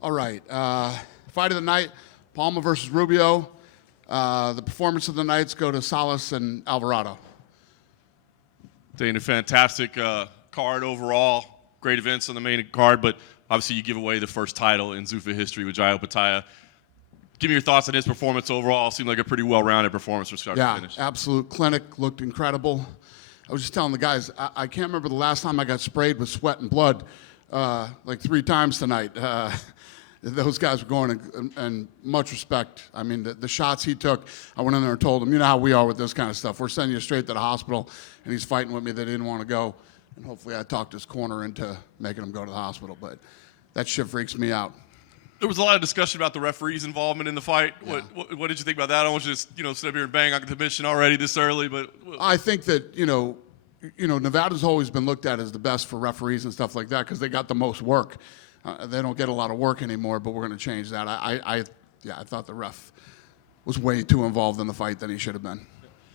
All right. Fight of the night, Palma versus Rubio. The performance of the nights go to Salas and Alvarado. Dana, fantastic card overall. Great events on the main card, but obviously you give away the first title in Zuffa history with Jai Opetaia. Give me your thoughts on his performance overall. Seemed like a pretty well-rounded performance from start to finish. Yeah, absolute clinic. Looked incredible. I was just telling the guys, I can't remember the last time I got sprayed with sweat and blood like 3 times tonight. Those guys were going, and much respect. I mean, the shots he took, I went in there and told him, you know how we are with this kind of stuff. We're sending you straight to the hospital, and he's fighting with me that he didn't want to go. And hopefully I talked his corner into making him go to the hospital. But that shit freaks me out. There was a lot of discussion about the referee's involvement in the fight. Yeah. What did you think about that? I don't want you to sit up here and bang on the commission already this early, but I think that Nevada's always been looked at as the best for referees and stuff like that because they got the most work. They don't get a lot of work anymore, but we're going to change that. I thought the ref was way too involved in the fight than he should have been.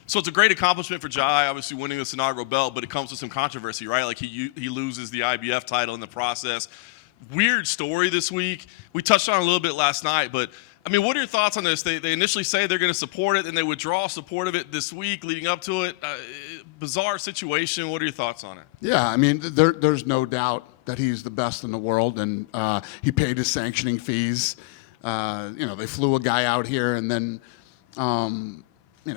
So it's a great accomplishment for Jai, obviously winning this inaugural belt, but it comes with some controversy, right? Like he loses the IBF title in the process. Weird story this week. We touched on it a little bit last night, but I mean, what are your thoughts on this? They initially say they're going to support it, and they withdraw support of it this week leading up to it. Bizarre situation. What are your thoughts on it? Yeah, I mean, there's no doubt that he's the best in the world, and he paid his sanctioning fees. They flew a guy out here, and then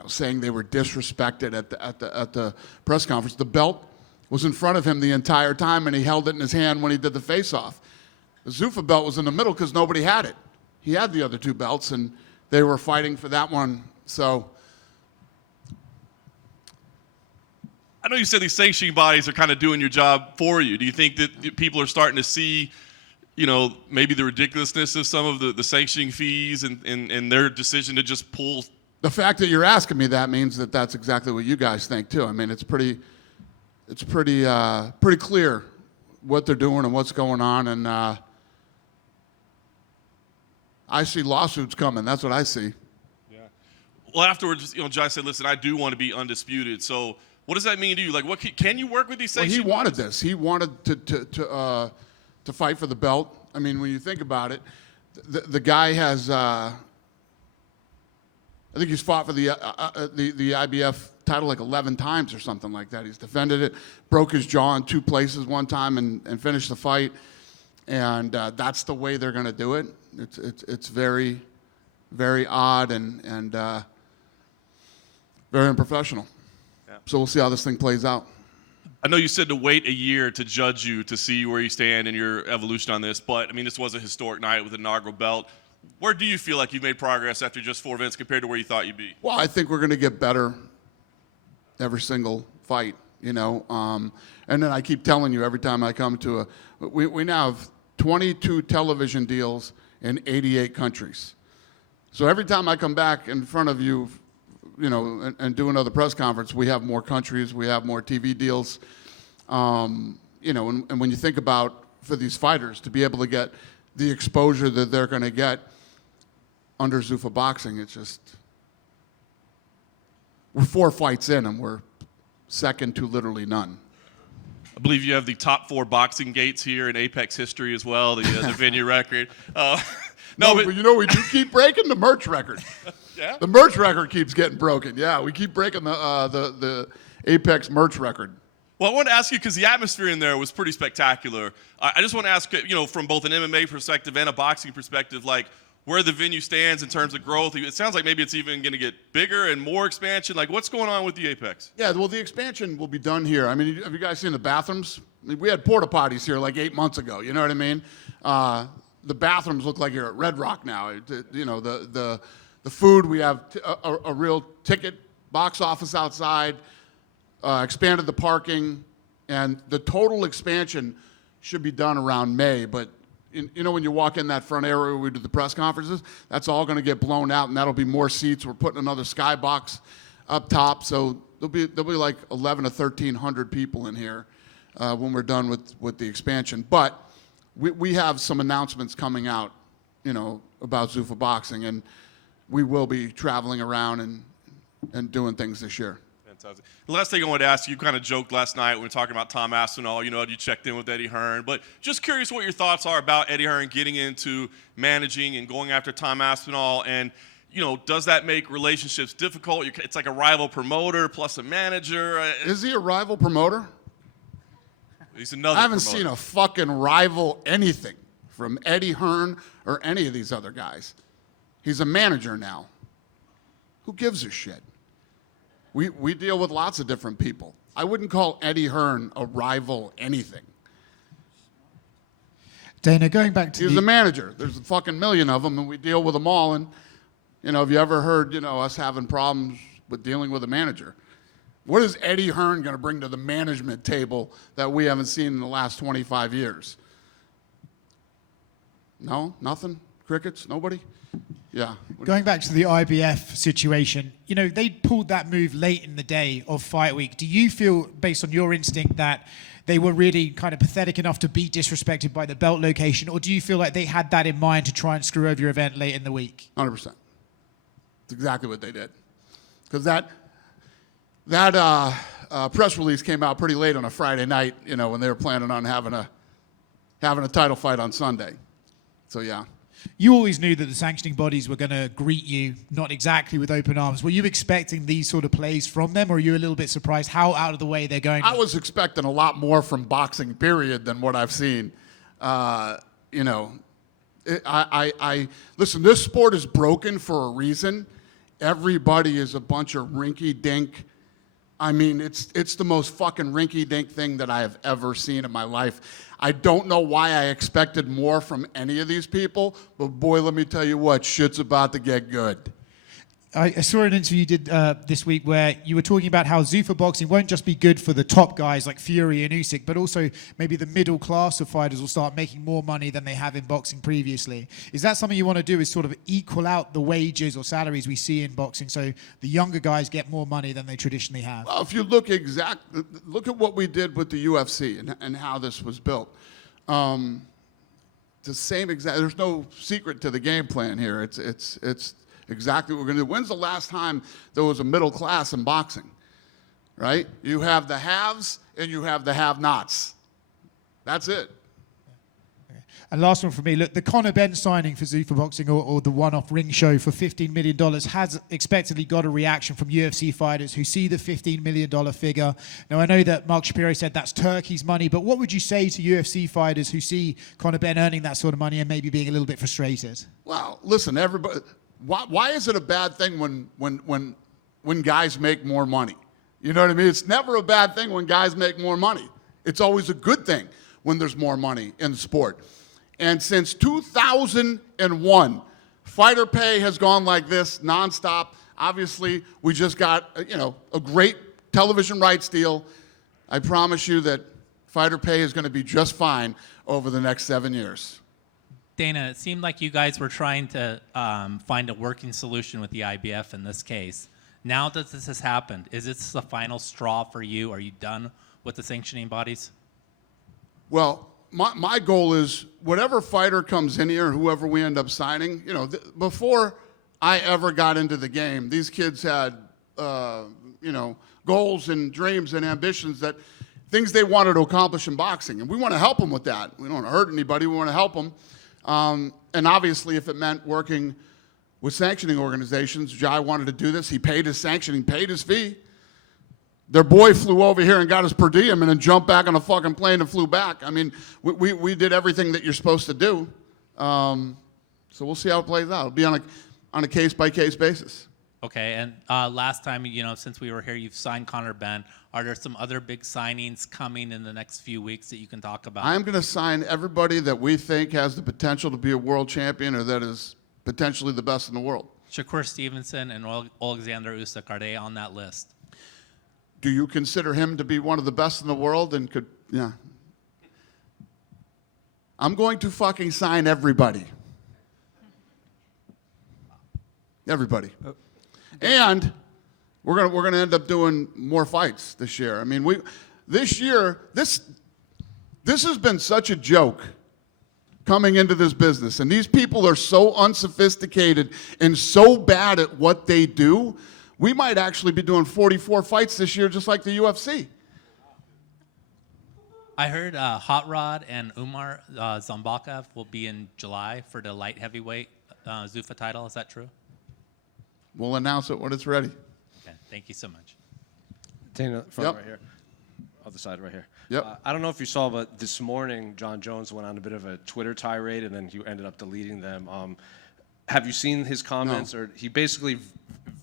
saying they were disrespected at the press conference. The belt was in front of him the entire time, and he held it in his hand when he did the face-off. The Zuffa belt was in the middle because nobody had it. He had the other 2 belts, and they were fighting for that one. So I know you said these sanctioning bodies are kind of doing your job for you. Do you think that people are starting to see, maybe the ridiculousness of some of the sanctioning fees and their decision to just pull? The fact that you're asking me that means that that's exactly what you guys think too. I mean, it's pretty clear what they're doing and what's going on, and I see lawsuits coming. That's what I see. Yeah. Well, afterwards, Jai said, "Listen, I do want to be undisputed." So, what does that mean to you? Like, can you work with these sanctions? Well, he wanted this. He wanted to fight for the belt. I mean, when you think about it, the guy has. I think he's fought for the IBF title like 11 times or something like that. He's defended it, broke his jaw in 2 places one time, and finished the fight. And that's the way they're going to do it. It's very, very odd and very unprofessional. Yeah. So we'll see how this thing plays out. I know you said to wait a year to judge you, to see where you stand in your evolution on this, but I mean, this was a historic night with an inaugural belt. Where do you feel like you've made progress after just 4 events compared to where you thought you'd be? Well, I think we're going to get better every single fight, and then I keep telling you every time I come to we now have 22 television deals in 88 countries. So every time I come back in front of you, and do another press conference, we have more countries, we have more TV deals. And when you think about for these fighters to be able to get the exposure that they're going to get under Zuffa Boxing, it's just, we're 4 fights in and we're second to literally none. I believe you have the top 4 boxing gates here in Apex history as well, the venue record. But we do keep breaking the merch record. Yeah? The merch record keeps getting broken. Yeah, we keep breaking the Apex merch record. Well, I want to ask you, because the atmosphere in there was pretty spectacular. I just want to ask, from both an MMA perspective and a boxing perspective, like where the venue stands in terms of growth. It sounds like maybe it's even going to get bigger and more expansion. Like, what's going on with the Apex? Yeah, well, the expansion will be done here. I mean, have you guys seen the bathrooms? I mean, we had porta potties here like 8 months ago. You know what I mean? The bathrooms look like you're at Red Rock now. The food, we have a real ticket box office outside, expanded the parking, and the total expansion should be done around May. But when you walk in that front area where we do the press conferences, that's all going to get blown out, and that'll be more seats. We're putting another skybox up top, so there'll be like 1,100 to 1,300 people in here when we're done with the expansion. But we have some announcements coming out, about Zuffa Boxing, and we will be traveling around and doing things this year. Fantastic. The last thing I wanted to ask you, kind of joked last night when we were talking about Tom Aspinall, you checked in with Eddie Hearn, but just curious what your thoughts are about Eddie Hearn getting into managing and going after Tom Aspinall, and does that make relationships difficult? It's like a rival promoter plus a manager. Is he a rival promoter? He's another I haven't promoter. seen a fucking rival anything from Eddie Hearn or any of these other guys. He's a manager now. Who gives a shit? We deal with lots of different people. I wouldn't call Eddie Hearn a rival anything. Dana, going back to He's a manager. There's a fucking million of them, and we deal with them all. And, have you ever heard, us having problems with dealing with a manager? What is Eddie Hearn going to bring to the management table that we haven't seen in the last 25 years? No? Nothing? Crickets? Nobody? Yeah. Going back to the IBF situation, they pulled that move late in the day of fight week. Do you feel, based on your instinct, that they were really kind of pathetic enough to be disrespected by the belt location, or do you feel like they had that in mind to try and screw over your event late in the week? 100%. That's exactly what they did. Because that press release came out pretty late on a Friday night, when they were planning on having a title fight on Sunday. So, yeah. You always knew that the sanctioning bodies were going to greet you, not exactly with open arms. Were you expecting these sort of plays from them, or are you a little bit surprised how out of the way they're going? I was expecting a lot more from boxing, period, than what I've seen. Listen, this sport is broken for a reason. Everybody is a bunch of rinky-dink. I mean, it's the most fucking rinky-dink thing that I have ever seen in my life. I don't know why I expected more from any of these people, but boy, let me tell you what, shit's about to get good. I saw an interview you did this week where you were talking about how Zuffa Boxing won't just be good for the top guys like Fury and Usyk, but also maybe the middle class of fighters will start making more money than they have in boxing previously. Is that something you want to do, is sort of equal out the wages or salaries we see in boxing so the younger guys get more money than they traditionally have? Well, if you look at what we did with the UFC and how this was built. The same exact, there's no secret to the game plan here. It's exactly what we're going to do. When's the last time there was a middle class in boxing, right? You have the haves and you have the have-nots. That's it. And last one for me, look, the Conor Benn signing for Zuffa Boxing or the one-off ring show for $15 million has expectedly got a reaction from UFC fighters who see the $15 million figure. Now, I know that Mark Shapiro said that's Turkey's money, but what would you say to UFC fighters who see Conor Benn earning that sort of money and maybe being a little bit frustrated? Well, listen, everybody. Why is it a bad thing when guys make more money? You know what I mean? It's never a bad thing when guys make more money. It's always a good thing when there's more money in the sport. And since 2001, fighter pay has gone like this nonstop. Obviously, we just got a great television rights deal. I promise you that fighter pay is going to be just fine over the next 7 years. Dana, it seemed like you guys were trying to find a working solution with the IBF in this case. Now that this has happened, is this the final straw for you? Are you done with the sanctioning bodies? Well, my goal is whatever fighter comes in here, whoever we end up signing, before I ever got into the game, these kids had, goals and dreams and ambitions, that things they wanted to accomplish in boxing. And we want to help them with that. We don't want to hurt anybody. We want to help them. And obviously, if it meant working with sanctioning organizations, Jai wanted to do this. He paid his sanctioning, paid his fee. Their boy flew over here and got his per diem and then jumped back on a fucking plane and flew back. I mean, we did everything that you're supposed to do. So we'll see how it plays out. It'll be on a case-by-case basis. Okay, and last time, since we were here, you've signed Conor Benn. Are there some other big signings coming in the next few weeks that you can talk about? I'm going to sign everybody that we think has the potential to be a world champion or that is potentially the best in the world. Shakur Stevenson and Alexander Usyk, are they on that list? Do you consider him to be one of the best in the world and could, yeah. I'm going to fucking sign everybody. Everybody. And we're gonna end up doing more fights this year. I mean, this year this has been such a joke coming into this business, and these people are so unsophisticated and so bad at what they do. We might actually be doing 44 fights this year, just like the UFC. I heard Hot Rod and Umar Zambakov will be in July for the light heavyweight Zuffa title. Is that true? We'll announce it when it's ready. Okay, thank you so much. Dana, front Yep. right here. Other side right here. Yep. I don't know if you saw, but this morning, Jon Jones went on a bit of a Twitter tirade, and then he ended up deleting them. Have you seen his comments? No. Or he basically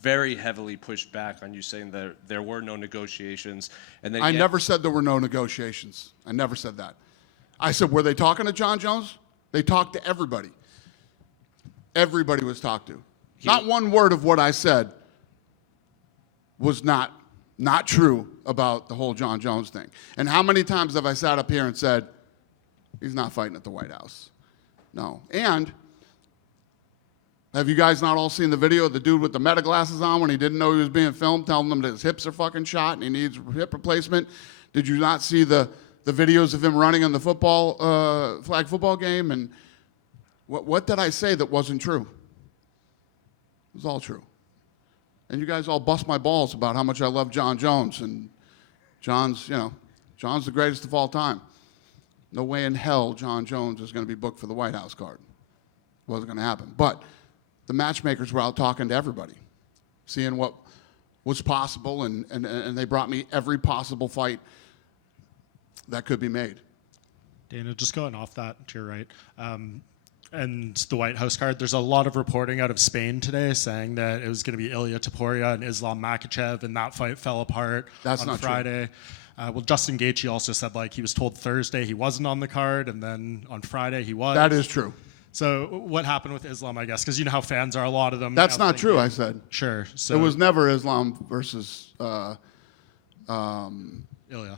very heavily pushed back on you, saying that there were no negotiations. And then I never said there were no negotiations. I never said that. I said, were they talking to Jon Jones? They talked to everybody. Everybody was talked to. Not one word of what I said was not true about the whole Jon Jones thing. And how many times have I sat up here and said, he's not fighting at the White House? No. And have you guys not all seen the video of the dude with the meta glasses on when he didn't know he was being filmed, telling them that his hips are fucking shot and he needs hip replacement? Did you not see the videos of him running on the flag football game? And what did I say that wasn't true? It was all true. And you guys all bust my balls about how much I love Jon Jones. And John's the greatest of all time. No way in hell Jon Jones is going to be booked for the White House card. Wasn't going to happen. But the matchmakers were out talking to everybody, seeing what was possible, and they brought me every possible fight that could be made. Dana, just going off that to your right, and the White House card, there's a lot of reporting out of Spain today saying that it was going to be Ilia Topuria and Islam Makhachev, and that fight fell apart That's on not true. Friday. Well, Justin Gaethje also said he was told Thursday he wasn't on the card, and then on Friday he was. That is true. So what happened with Islam, I guess, because you know how fans are, a lot of them. That's now not true, thinking- I said. Sure. So It was never Islam versus Ilia.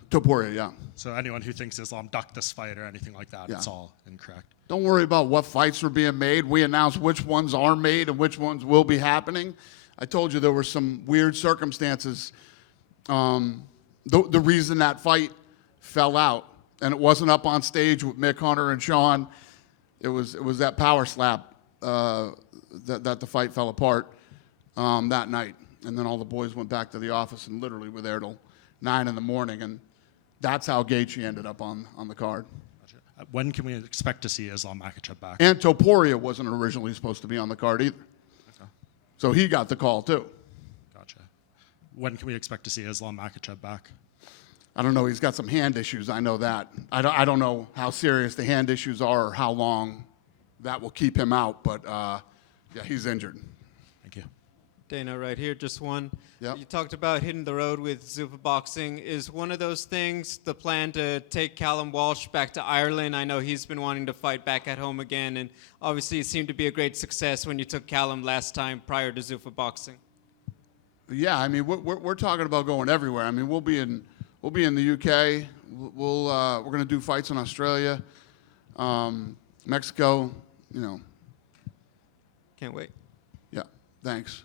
Topuria, yeah. So anyone who thinks Islam ducked this fight or anything like that, Yeah. it's all incorrect. Don't worry about what fights are being made. We announce which ones are made and which ones will be happening. I told you there were some weird circumstances. The reason that fight fell out, and it wasn't up on stage with Mick Hunter and Sean, it was that power slap that the fight fell apart that night. And then all the boys went back to the office and literally were there till 9 in the morning. And that's how Gaethje ended up on the card. When can we expect to see Islam Makhachev back? And Topuria wasn't originally supposed to be on the card either. Okay. So he got the call too. Gotcha. When can we expect to see Islam Makhachev back? I don't know. He's got some hand issues. I know that. I don't know how serious the hand issues are or how long that will keep him out. But yeah, he's injured. Thank you. Dana, right here, just one. Yep. You talked about hitting the road with Zuffa Boxing. Is one of those things the plan to take Callum Walsh back to Ireland? I know he's been wanting to fight back at home again, and obviously it seemed to be a great success when you took Callum last time prior to Zuffa Boxing. Yeah, I mean we're talking about going everywhere. I mean we'll be in the UK. We're going to do fights in Australia, Mexico. You know. Can't wait. Yeah. Thanks.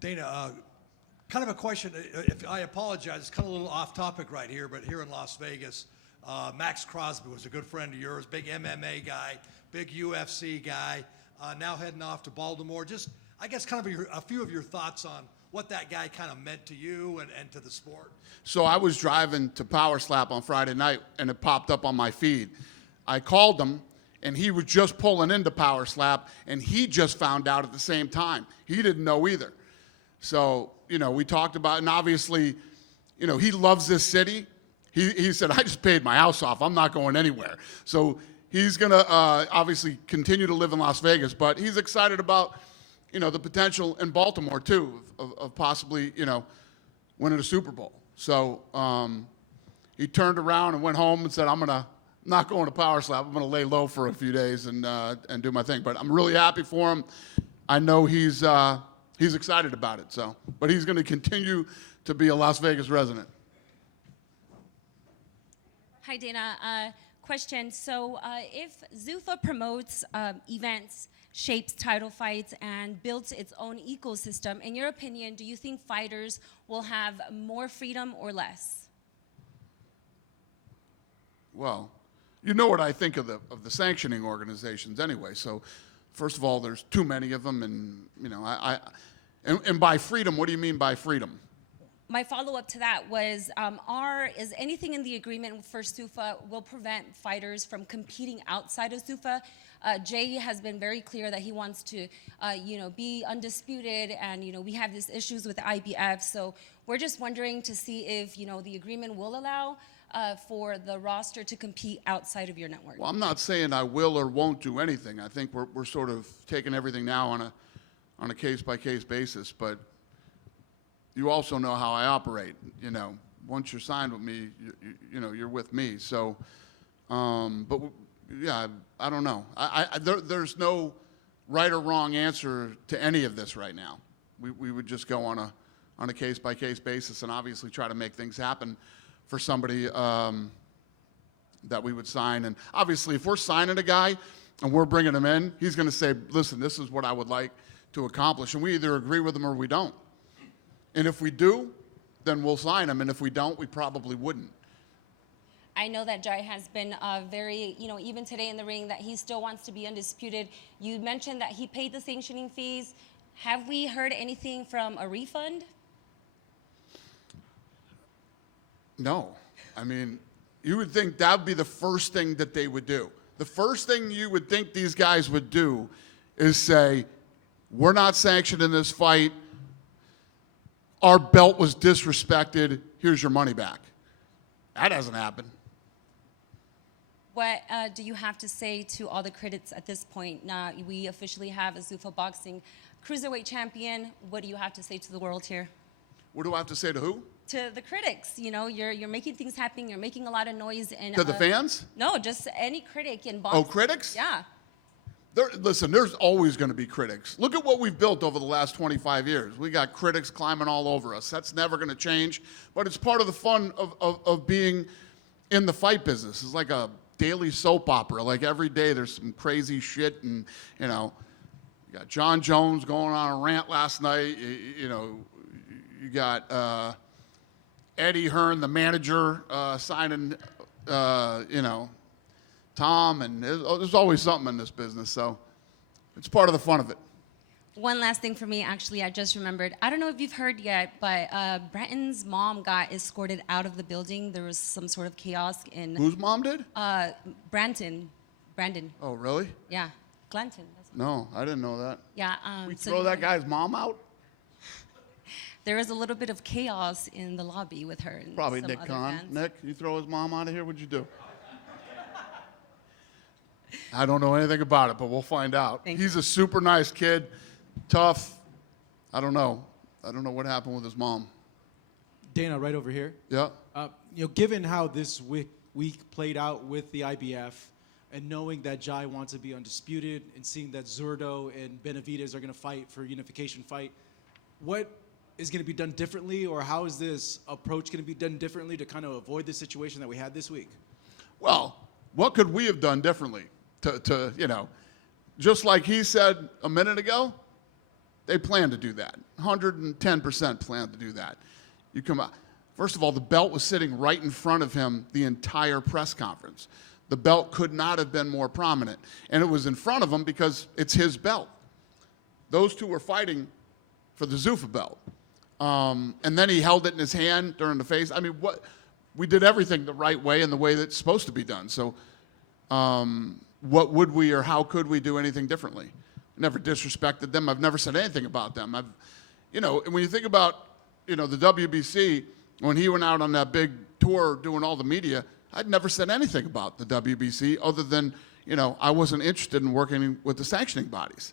Dana, kind of a question. If I apologize, it's kind of a little off topic right here, but here in Las Vegas, Max Crosby was a good friend of yours, big MMA guy, big UFC guy, now heading off to Baltimore. Just, I guess, kind of a few of your thoughts on what that guy kind of meant to you and to the sport. So I was driving to Power Slap on Friday night, and it popped up on my feed. I called him, and he was just pulling into Power Slap, and he just found out at the same time. He didn't know either. So, you know, we talked about it, and obviously, you know, he loves this city. He said, I just paid my house off. I'm not going anywhere. So he's going to obviously continue to live in Las Vegas, but he's excited about, you know, the potential in Baltimore, too, of possibly, you know, winning a Super Bowl. So he turned around and went home and said, I'm not going to Power Slap. I'm going to lay low for a few days and do my thing. But I'm really happy for him. I know he's excited about it. So, but he's going to continue to be a Las Vegas resident. Hi, Dana. Question. So if Zuffa promotes events, shapes title fights, and builds its own ecosystem, in your opinion, do you think fighters will have more freedom or less? Well, you know what I think of the sanctioning organizations anyway. So, first of all, there's too many of them, and you know, And by freedom, what do you mean by freedom? My follow-up to that was, is anything in the agreement for Zuffa will prevent fighters from competing outside of Zuffa? Jay has been very clear that he wants to, be undisputed, and we have these issues with the IBF. So we're just wondering to see if the agreement will allow for the roster to compete outside of your network. Well, I'm not saying I will or won't do anything. I think we're sort of taking everything now on a case-by-case basis, but you also know how I operate. Once you're signed with me, you're with me. So, yeah, I don't know. There's no right or wrong answer to any of this right now. We would just go on a case-by-case basis and obviously try to make things happen for somebody that we would sign. And obviously, if we're signing a guy and we're bringing him in, he's going to say, listen, this is what I would like to accomplish. And we either agree with him or we don't. And if we do, then we'll sign him. And if we don't, we probably wouldn't. I know that Jai has been very, even today in the ring, that he still wants to be undisputed. You mentioned that he paid the sanctioning fees. Have we heard anything from a refund? No. I mean, you would think that would be the first thing that they would do. The first thing you would think these guys would do is say, we're not sanctioned in this fight. Our belt was disrespected. Here's your money back. That hasn't happened. What do you have to say to all the critics at this point? Now we officially have a Zuffa Boxing cruiserweight champion. What do you have to say to the world here? What do I have to say to who? To the critics. You're making things happen. You're making a lot of noise. And to the fans? No, just any critic in boxing. Oh, critics? Yeah. Listen, there's always going to be critics. Look at what we've built over the last 25 years. We got critics climbing all over us. That's never going to change, but it's part of the fun of being in the fight business. It's like a daily soap opera. Like every day there's some crazy shit, and you got Jon Jones going on a rant last night. You got Eddie Hearn, the manager, signing, Tom, and there's always something in this business, so it's part of the fun of it. One last thing for me, actually, I just remembered. I don't know if you've heard yet, but Brenton's mom got escorted out of the building. There was some sort of chaos in... Whose mom did? Brandon. Oh, really? Yeah, Glanton. No, I didn't know that. Yeah. We throw that guy's mom out? There was a little bit of chaos in the lobby with her. And Probably some Nick other Khan. fans. Nick, you throw his mom out of here? What'd you do? I don't know anything about it, but we'll find out. He's a super nice kid, tough. I don't know. I don't know what happened with his mom. Dana, right over here. Yeah. Given how this week played out with the IBF, and knowing that Jai wants to be undisputed, and seeing that Zurdo and Benavidez are going to fight for a unification fight, what is going to be done differently, or how is this approach going to be done differently to kind of avoid the situation that we had this week? Well, what could we have done differently? Just like he said a minute ago, they plan to do that. 110% plan to do that. You come out. First of all, the belt was sitting right in front of him the entire press conference. The belt could not have been more prominent. And it was in front of him because it's his belt. Those two were fighting for the Zuffa belt. And then he held it in his hand during the face. I mean, we did everything the right way and the way that's supposed to be done. So what would we or how could we do anything differently? Never disrespected them. I've never said anything about them. And when you think about, the WBC, when he went out on that big tour doing all the media, I'd never said anything about the WBC other than, I wasn't interested in working with the sanctioning bodies.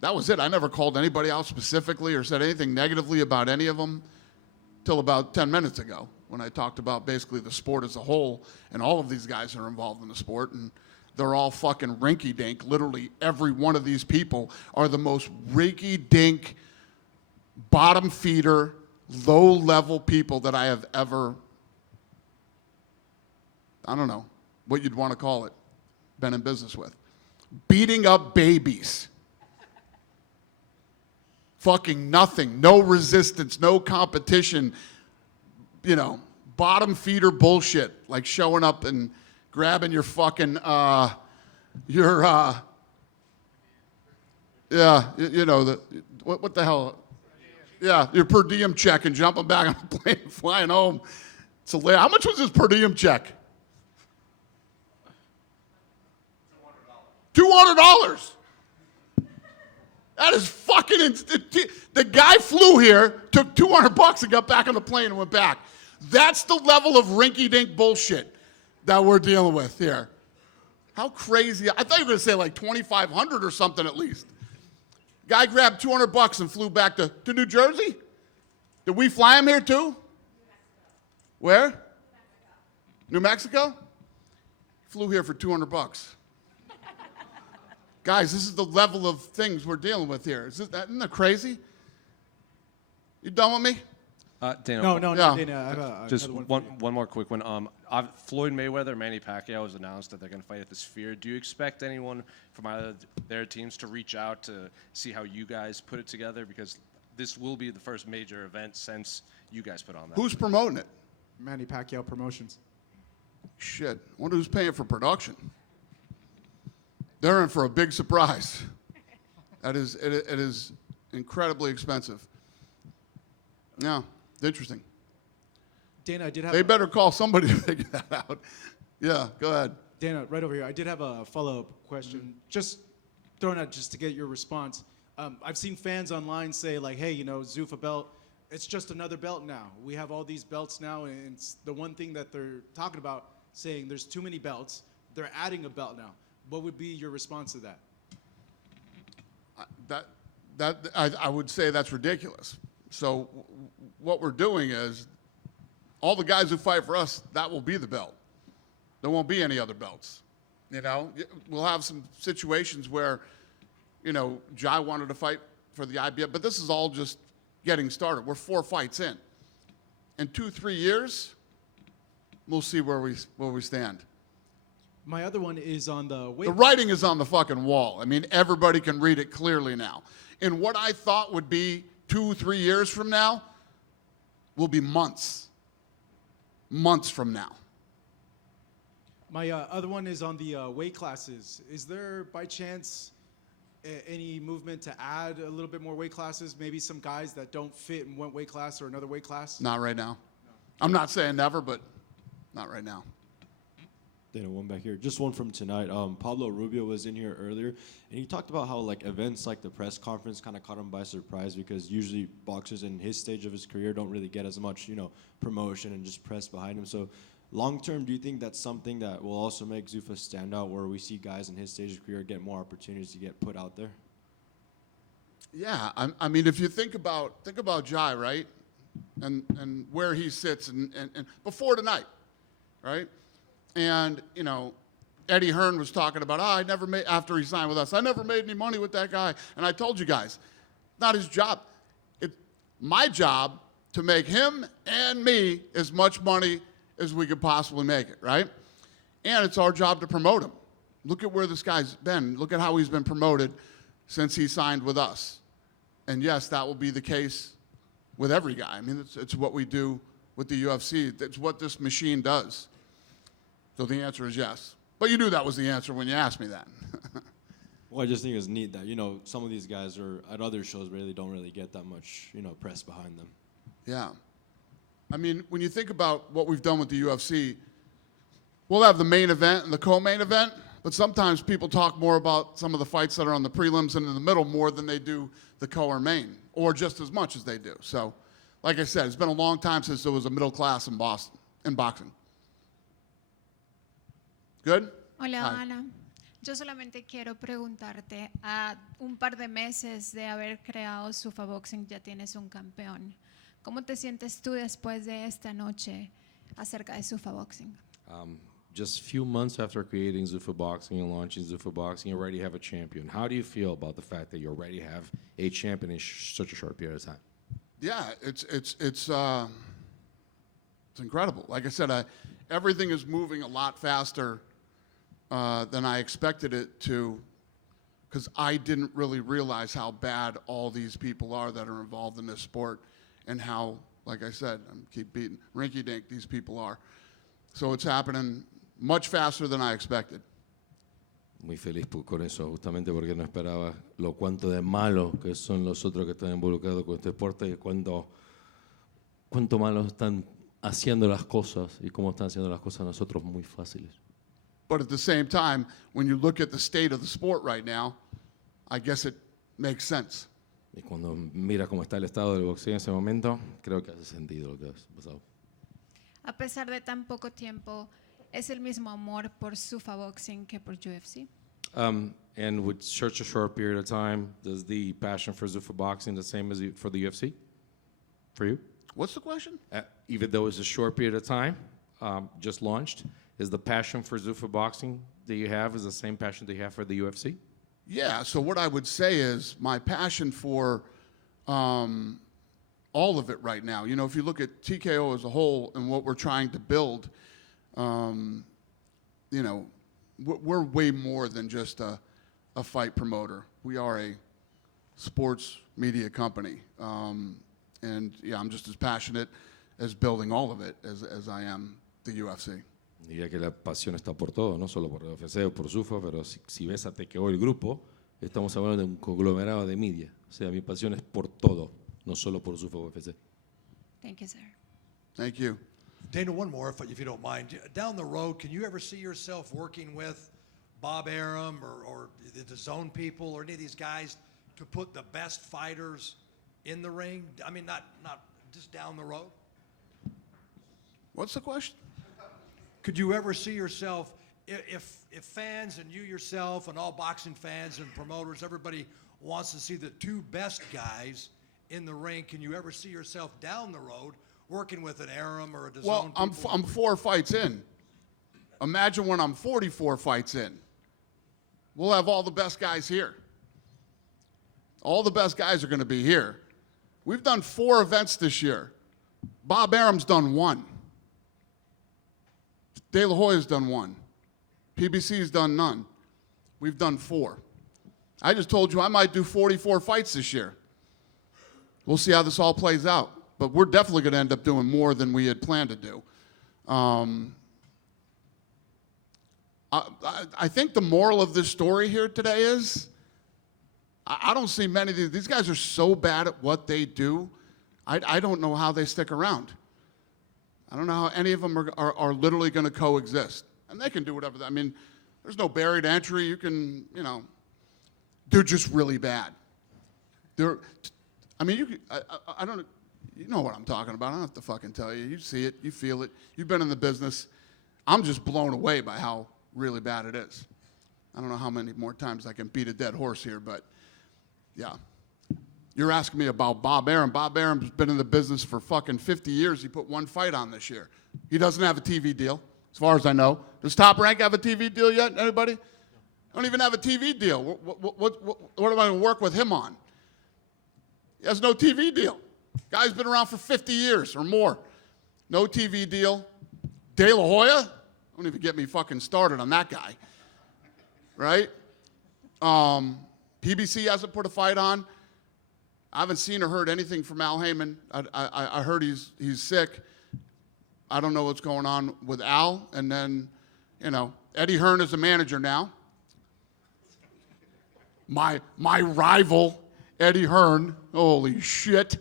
That was it. I never called anybody out specifically or said anything negatively about any of them till about 10 minutes ago when I talked about basically the sport as a whole, and all of these guys are involved in the sport, and they're all fucking rinky-dink. Literally every one of these people are the most rinky-dink, bottom feeder, low-level people that I have ever, I don't know what you'd want to call it, been in business with. Beating up babies. Fucking nothing. No resistance, no competition. Bottom feeder bullshit, like showing up and grabbing your fucking, what the hell? Yeah, your per diem check and jumping back on a plane and flying home. It's hilarious. How much was his per diem check? $200. That is fucking. The guy flew here, took $200 and got back on the plane and went back. That's the level of rinky-dink bullshit that we're dealing with here. How crazy! I thought you were gonna say like 2,500 or something at least. Guy grabbed $200 and flew back to New Jersey. Did we fly him here too? Where? New Mexico? Flew here for $200. Guys, this is the level of things we're dealing with here. Isn't that crazy? You done with me? Dana. No, Yeah. Dana. I have Just another one for you. one more quick one. Floyd Mayweather, Manny Pacquiao has announced that they're going to fight at the Sphere. Do you expect anyone from either their teams to reach out to see how you guys put it together? Because this will be the first major event since you guys put on that. Who's promoting it? Manny Pacquiao Promotions. Shit. I wonder who's paying for production. They're in for a big surprise. It is incredibly expensive. Yeah, it's interesting. Dana, I did have. They better call somebody to figure that out. Yeah, go ahead. Dana, right over here. I did have a follow-up question. Just throwing out just to get your response. I've seen fans online say like, hey, Zuffa belt, it's just another belt now. We have all these belts now, and it's the one thing that they're talking about, saying there's too many belts. They're adding a belt now. What would be your response to that? I would say that's ridiculous. So what we're doing is all the guys who fight for us, that will be the belt. There won't be any other belts. We'll have some situations where, Jai wanted to fight for the IBF, but this is all just getting started. We're 4 fights in. In 2-3 years, we'll see where we stand. My other one is on the weight. The writing is on the fucking wall. I mean, everybody can read it clearly now. And what I thought would be 2-3 years from now will be months. Months from now. My other one is on the weight classes. Is there, by chance, any movement to add a little bit more weight classes? Maybe some guys that don't fit in one weight class or another weight class? Not right now. I'm not saying never, but not right now. Dana, one back here. Just one from tonight. Pablo Rubio was in here earlier, and he talked about how events like the press conference kind of caught him by surprise because usually boxers in his stage of his career don't really get as much, promotion and just press behind him. So long term, do you think that's something that will also make Zuffa stand out, where we see guys in his stage of career get more opportunities to get put out there? Yeah, I mean, if you think about Jai, right, and where he sits and before tonight, right? And, Eddie Hearn was talking about, I never made, after he signed with us, I never made any money with that guy. And I told you guys, not his job. It's my job to make him and me as much money as we could possibly make it, right? And it's our job to promote him. Look at where this guy's been. Look at how he's been promoted since he signed with us. And yes, that will be the case with every guy. I mean, it's what we do with the UFC. It's what this machine does. So the answer is yes. But you knew that was the answer when you asked me that. Well, I just think it's neat that, some of these guys are at other shows really don't really get that much, press behind them. Yeah. I mean, when you think about what we've done with the UFC, we'll have the main event and the co-main event, but sometimes people talk more about some of the fights that are on the prelims and in the middle more than they do the co or main, or just as much as they do. So, like I said, it's been a long time since there was a middle class in boxing. Good? Hola, Hi. Ana. Yo solamente quiero preguntarte, a un par de meses de haber creado Zuffa Boxing ya tienes un campeón. ¿Cómo te sientes tú después de esta noche acerca de Zuffa Boxing? Just a few months after creating Zuffa Boxing and launching Zuffa Boxing, you already have a champion. How do you feel about the fact that you already have a champion in such a short period of time? Yeah, it's incredible. Like I said, everything is moving a lot faster than I expected it to, because I didn't really realize how bad all these people are that are involved in this sport, and how, like I said, I keep beating rinky-dink these people are. So it's happening much faster than I expected. Muy feliz con eso, justamente porque no esperaba lo cuánto de malo que son los otros que están involucrados con este deporte y cuánto malo están haciendo las cosas y cómo están haciendo las cosas nosotros muy fáciles. But at the same time, when you look at the state of the sport right now, I guess it makes sense. Y cuando mira cómo está el estado del boxeo en ese momento, creo que hace sentido lo que ha pasado. A pesar de tan poco tiempo, ¿es el mismo amor por Zuffa Boxing que por UFC? And with such a short period of time, does the passion for Zuffa Boxing the same as for the UFC? For you? What's the question? Even though it's a short period of time, just launched, is the passion for Zuffa Boxing that you have is the same passion that you have for the UFC? Yeah, so what I would say is my passion for all of it right now. You know, if you look at TKO as a whole and what we're trying to build, you know, we're way more than just a fight promoter. We are a sports media company. And yeah, I'm just as passionate as building all of it as I am the UFC. Diría que la pasión está por todo, no solo por el UFC o por Zuffa, pero si ves a TKO el grupo, estamos hablando de un conglomerado de media. O sea, mi pasión es por todo, no solo por Zuffa o UFC. Thank you, sir. Thank you. Dana, one more, if you don't mind. Down the road, can you ever see yourself working with Bob Arum or the Zone people or any of these guys to put the best fighters in the ring? I mean, not just down the road. What's the question? Could you ever see yourself, if fans and you yourself and all boxing fans and promoters, everybody wants to see the two best guys in the ring, can you ever see yourself down the road working with an Arum or a DAZN? Well, I'm 4 fights in. Imagine when I'm 44 fights in. We'll have all the best guys here. All the best guys are going to be here. We've done 4 events this year. Bob Arum's done 1. De La Hoya's done 1. PBC's done none. We've done 4. I just told you I might do 44 fights this year. We'll see how this all plays out. But we're definitely going to end up doing more than we had planned to do. I think the moral of this story here today is I don't see many of these guys are so bad at what they do. I don't know how they stick around. I don't know how any of them are literally going to coexist. And they can do whatever. I mean, there's no buried entry. You can, you know, they're just really bad. I mean, I don't, you know what I'm talking about. I don't have to fucking tell you. You see it. You feel it. You've been in the business. I'm just blown away by how really bad it is. I don't know how many more times I can beat a dead horse here, but yeah. You're asking me about Bob Arum. Bob Arum's been in the business for fucking 50 years. He put 1 fight on this year. He doesn't have a TV deal, as far as I know. Does Top Rank have a TV deal yet? Anybody? I don't even have a TV deal. What am I going to work with him on? He has no TV deal. Guy's been around for 50 years or more. No TV deal. De La Hoya? Don't even get me fucking started on that guy. Right? PBC hasn't put a fight on. I haven't seen or heard anything from Al Heyman. I heard he's sick. I don't know what's going on with Al. And then, you know, Eddie Hearn is a manager now. My rival, Eddie Hearn. Holy shit.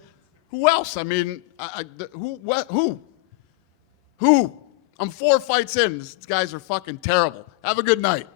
Who else? I mean, who? I'm 4 fights in. These guys are fucking terrible. Have a good night.